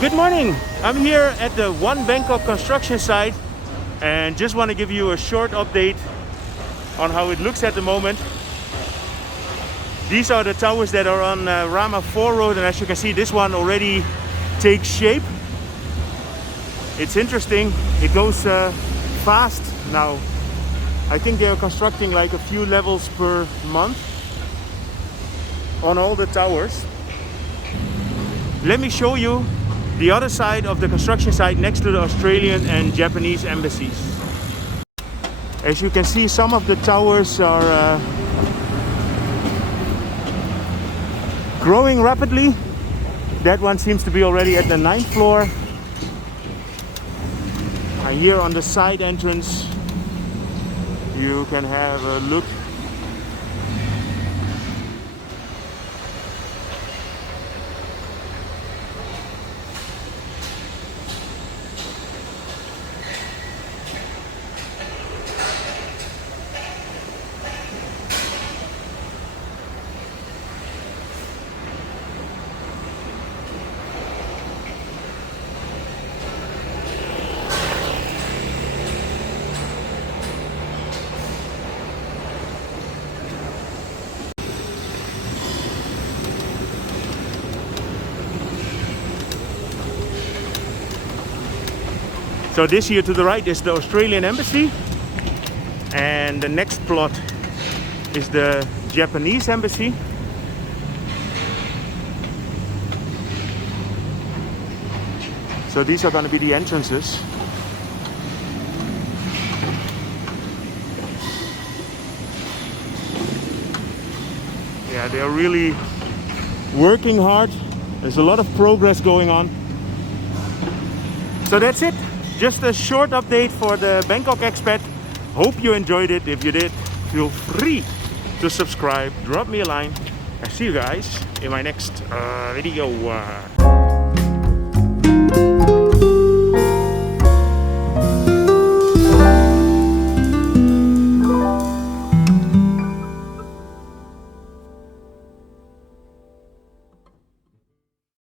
Good morning. I'm here at the One Bangkok construction site and just want to give you a short update on how it looks at the moment. These are the towers that are on Rama 4 road, and as you can see, this one already takes shape. It's interesting. It goes fast now. I think they are constructing like a few levels per month on all the towers. Let me show you the other side of the construction site next to the Australian and Japanese embassies. As you can see, some of the towers are growing rapidly. That one seems to be already at the 9th floor. And here on the side entrance, you can have a look. So this here to the right is the Australian embassy, and the next plot is the Japanese embassy. So these are going to be the entrances. Yeah, they are really working hard. There's a lot of progress going on. So that's it. Just a short update for the Bangkok Expat. Hope you enjoyed it. If you did, feel free to subscribe, drop me a line. I see you guys in my next video.